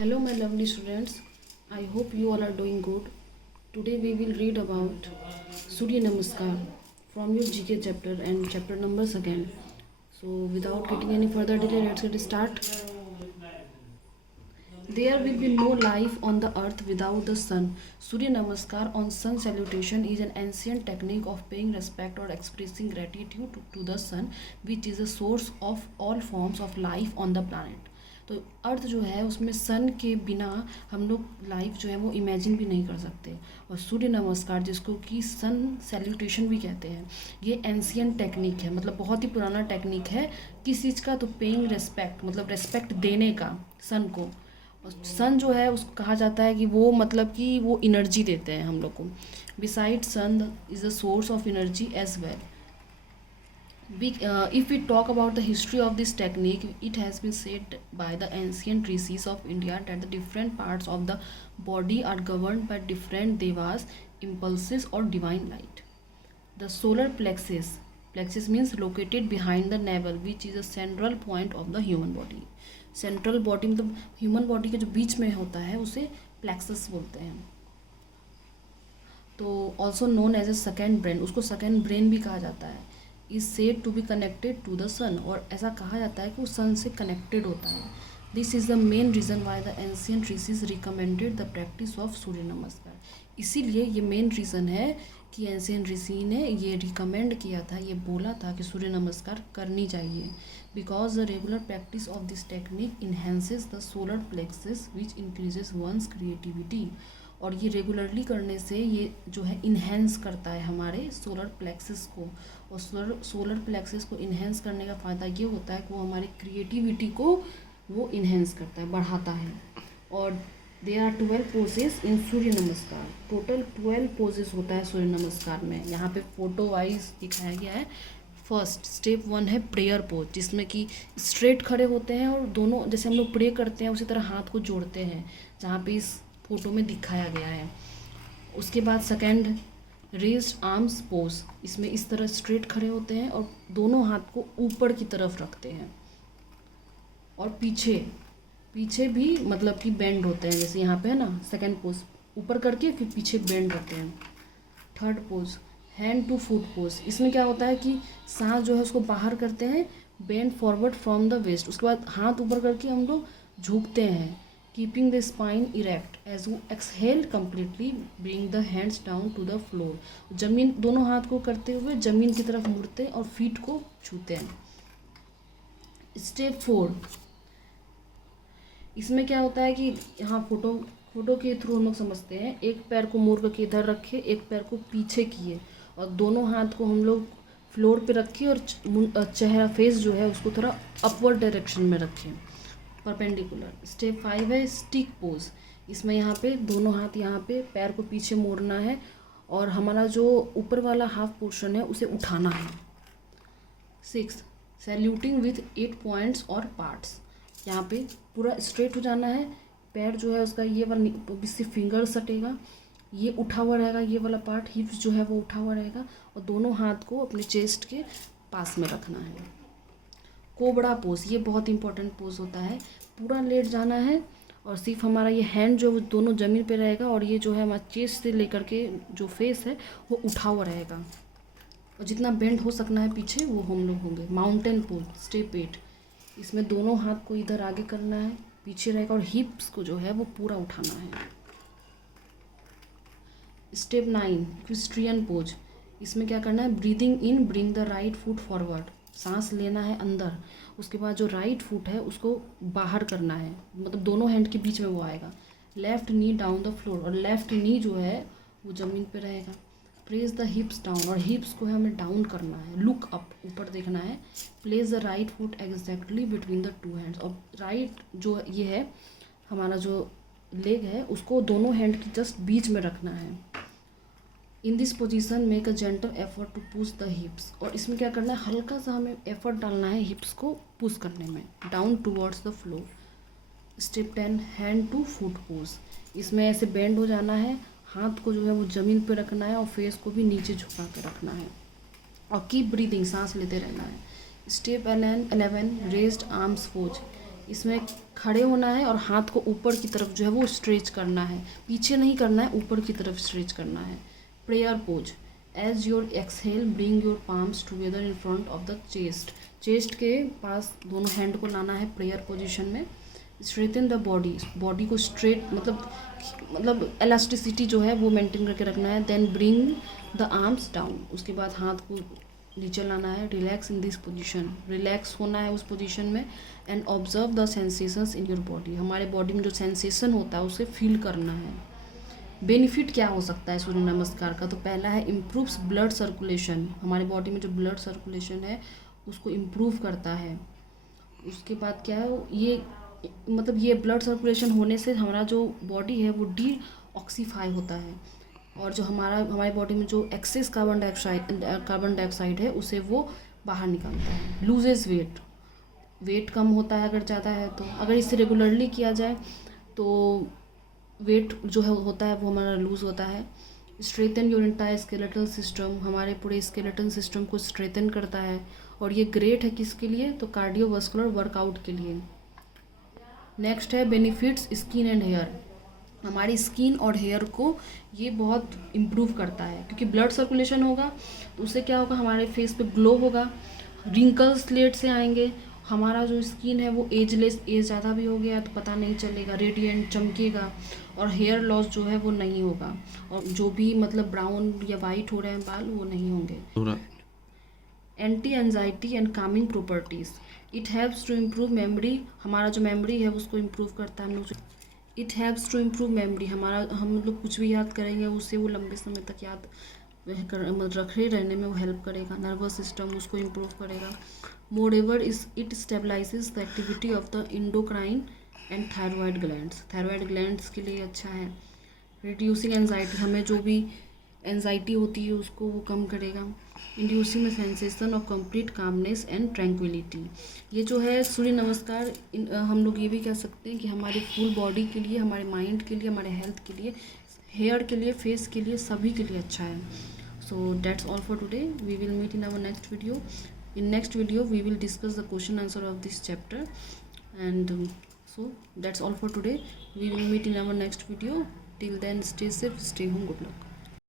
Hello, my lovely students. I hope you all are doing good. Today we will read about Surya Namaskar from your GK chapter and chapter number second. So, without getting any further delay, let's get start. There will be no life on the earth without the sun. Surya Namaskar on sun salutation is an ancient technique of paying respect or expressing gratitude to the sun, which is the source of all forms of life on the planet. तो अर्थ जो है उसमें सन के बिना हम लोग life जो है वो इमेजिन भी नहीं कर सकते। और सूर्य नमस्कार जिसको कि सन सैल्यूटेशन भी कहते हैं, ये एंशियंट टेक्निक है, मतलब बहुत ही पुराना टेक्निक है। किस चीज़ का? तो पेइंग रेस्पेक्ट, मतलब रेस्पेक्ट देने का सन को। और सन जो है उसको कहा जाता है कि वो मतलब कि वो एनर्जी देते हैं हम लोग को। Beside sun is the source of energy as well. If we talk about the history of this technique, it has been said by the ancient rishis of India that the different parts of the body are governed by different devas, impulses or divine light. The solar plexus means located behind the navel, which is a central point of the human body. Central body मतलब human body के जो बीच में होता है उसे plexus बोलते हैं। तो also known as a second brain, उसको second brain भी कहा जाता है। Is said to be connected to the sun, और ऐसा कहा जाता है कि वो सन से कनेक्टेड होता है। This is the main reason why the ancient rishis recommended the practice of Surya Namaskar. इसीलिए ये मेन रीज़न है कि एंशियंट ऋषि ने ये रिकमेंड किया था, ये बोला था कि सूर्य नमस्कार करनी चाहिए। Because the regular practice of this technique enhances the solar plexus which increases one's creativity. और ये रेगुलरली करने से ये जो है इन्हेंस करता है हमारे सोलर प्लेक्सेस को। और सोलर प्लेक्सेस को इन्हेंस करने का फ़ायदा ये होता है कि वो हमारी क्रिएटिविटी को वो इन्हेंस करता है, बढ़ाता है। और देयर आर 12 पोजेस इन सूर्य नमस्कार। टोटल 12 पोजेस होता है सूर्य नमस्कार में। यहाँ पे फोटो वाइज दिखाया गया है। फर्स्ट स्टेप 1 है प्रेयर पोज, जिसमें कि स्ट्रेट खड़े होते हैं और दोनों जैसे हम लोग प्रे करते हैं उसी तरह हाथ को जोड़ते हैं, जहाँ पे इस फोटो में दिखाया गया है। उसके बाद सेकंड रेज्ड आर्म्स पोज, इसमें इस तरह स्ट्रेट खड़े होते हैं और दोनों हाथ को ऊपर की तरफ रखते हैं। और पीछे भी मतलब कि बेंड होते हैं, जैसे यहाँ पे है ना, सेकंड पोज ऊपर करके फिर पीछे बेंड होते हैं। Third pose hand to foot pose, इसमें क्या होता है कि सांस जो है उसको बाहर करते हैं, bend forward from the waist. उसके बाद हाथ ऊपर करके हम लोग झुकते हैं, keeping the spine erect as वो exhale completely bring the hands down to the floor. जमीन, दोनों हाथ को करते हुए जमीन की तरफ मुड़ते हैं और फीट को छूते हैं। स्टेप 4, इसमें क्या होता है कि यहाँ फोटो के थ्रू हम लोग समझते हैं। एक पैर को मोड़ करके इधर रखे, एक पैर को पीछे किए और दोनों हाथ को हम लोग फ्लोर पे रखे और चेहरा फेस जो है उसको थोड़ा अपवर्ड डायरेक्शन में रखें, परपेंडिकुलर। स्टेप 5 है स्टिक पोज, इसमें यहाँ पे दोनों हाथ यहाँ पे पैर को पीछे मोड़ना है और हमारा जो ऊपर वाला हाफ पोर्शन है उसे उठाना है। 6 सैल्यूटिंग विथ 8 पॉइंट्स और पार्ट्स, यहाँ पे पूरा स्ट्रेट हो जाना है। पैर जो है उसका ये वाला इससे फिंगर सटेगा, ये उठा हुआ रहेगा, ये वाला पार्ट हिप्स जो है वो उठा हुआ रहेगा और दोनों हाथ को अपने चेस्ट के पास में रखना है। कोबड़ा पोज, ये बहुत इंपॉर्टेंट पोज होता है। पूरा लेट जाना है और सिर्फ हमारा ये हैंड जो वो दोनों ज़मीन पे रहेगा और ये जो है हमारा चेस्ट से लेकर के जो फेस है वो उठा हुआ रहेगा और जितना बेंड हो सकना है पीछे वो हम लोग होंगे। माउंटेन पोज स्टेप 8, इसमें दोनों हाथ को इधर आगे करना है, पीछे रहेगा और हिप्स को जो है वो पूरा उठाना है। स्टेप 9 क्रिस्टियन पोज, इसमें क्या करना है, breathing in bring the right foot forward, सांस लेना है अंदर, उसके बाद जो राइट फुट है उसको बाहर करना है, मतलब दोनों हैंड के बीच में वो आएगा। Left knee down the floor, और लेफ्ट नी जो है वो ज़मीन पे रहेगा। प्लेस द हिप्स डाउन, और हिप्स को हमें डाउन करना है। लुक अप, ऊपर देखना है। Place the right foot exactly between the 2 hands, और राइट जो ये है हमारा जो लेग है उसको दोनों हैंड की जस्ट बीच में रखना है। In this position make a gentle effort to push the hips, और इसमें क्या करना है, हल्का सा हमें एफर्ट डालना है हिप्स को पुश करने में, down towards the floor. Step 10 hand to foot pose, इसमें ऐसे बेंड हो जाना है, हाथ को जो है वो ज़मीन पे रखना है और फेस को भी नीचे झुका के रखना है और कीप ब्रीदिंग, सांस लेते रहना है। स्टेप 11 रेज्ड आर्म्स पोज, इसमें खड़े होना है और हाथ को ऊपर की तरफ जो है वो स्ट्रेच करना है, पीछे नहीं करना है, ऊपर की तरफ स्ट्रेच करना है। Prayer pose, as your exhale bring your palms together in front of the chest, chest के पास दोनों हैंड को लाना है प्रेयर पोजीशन में। स्ट्रेटन द बॉडी, बॉडी को स्ट्रेट मतलब एलास्टिसिटी जो है वो मेंटेन करके रखना है। Then bring the arms down, उसके बाद हाथ को नीचे लाना है। Relax in this position, relax होना है उस पोजीशन में। And observe the sensations in your body, हमारे बॉडी में जो सेंसेशन होता है उसे फील करना है। बेनिफिट क्या हो सकता है सूर्य नमस्कार का? तो पहला है इम्प्रूव्स ब्लड सर्कुलेशन, हमारे बॉडी में जो ब्लड सर्कुलेशन है उसको इम्प्रूव करता है। उसके बाद क्या है, ये ब्लड सर्कुलेशन होने से हमारा जो बॉडी है वो डीऑक्सीफाई होता है, और जो हमारे बॉडी में जो एक्सेस कार्बन डाइऑक्साइड है उसे वो बाहर निकालता है। लूजेस वेट कम होता है अगर ज़्यादा है तो। अगर इसे रेगुलरली किया जाए तो वेट जो है होता है वो हमारा लूज़ होता है। Strengthen your entire skeletal system, हमारे पूरे स्केलेटल सिस्टम को स्ट्रेथन करता है, और ये ग्रेट है किसके लिए? तो कार्डियोवास्कुलर वर्कआउट के लिए। नेक्स्ट है बेनिफिट्स स्किन एंड हेयर, हमारी स्किन और हेयर को ये बहुत इम्प्रूव करता है, क्योंकि ब्लड सर्कुलेशन होगा तो उससे क्या होगा, हमारे फेस पे ग्लो होगा, रिंकल्स लेट से आएंगे, हमारा जो स्किन है वो एज ज़्यादा भी हो गया तो पता नहीं चलेगा, रेडिएंट चमकेगा, और हेयर लॉस जो है वो नहीं होगा, और जो भी मतलब ब्राउन या वाइट हो रहे हैं बाल वो नहीं होंगे। Anti anxiety and calming properties, it helps to improve memory, हमारा जो मेमोरी है उसको इम्प्रूव करता है हम लोग। It helps to improve memory, हम लोग कुछ भी याद करेंगे उससे वो लंबे समय तक याद रखे रहने में वो हेल्प करेगा। नर्वस सिस्टम उसको इम्प्रूव करेगा। Moreover it stabilises the activity of the endocrine and thyroid glands के लिए अच्छा है। रिड्यूसिंग एंजाइटी, हमें जो भी एंजाइटी होती है उसको वो कम करेगा। Inducing the sensation of complete calmness and tranquillity, ये जो है सूर्य नमस्कार हम लोग ये भी कह सकते हैं कि हमारे फुल बॉडी के लिए, हमारे माइंड के लिए, हमारे हेल्थ के लिए, हेयर के लिए, फेस के लिए, सभी के लिए अच्छा है। So that's all for today, we will meet in our next video. In next video we will discuss the question answer of this chapter, and so that's all for today. We will meet in our next video. Till then, stay safe, stay home, good luck.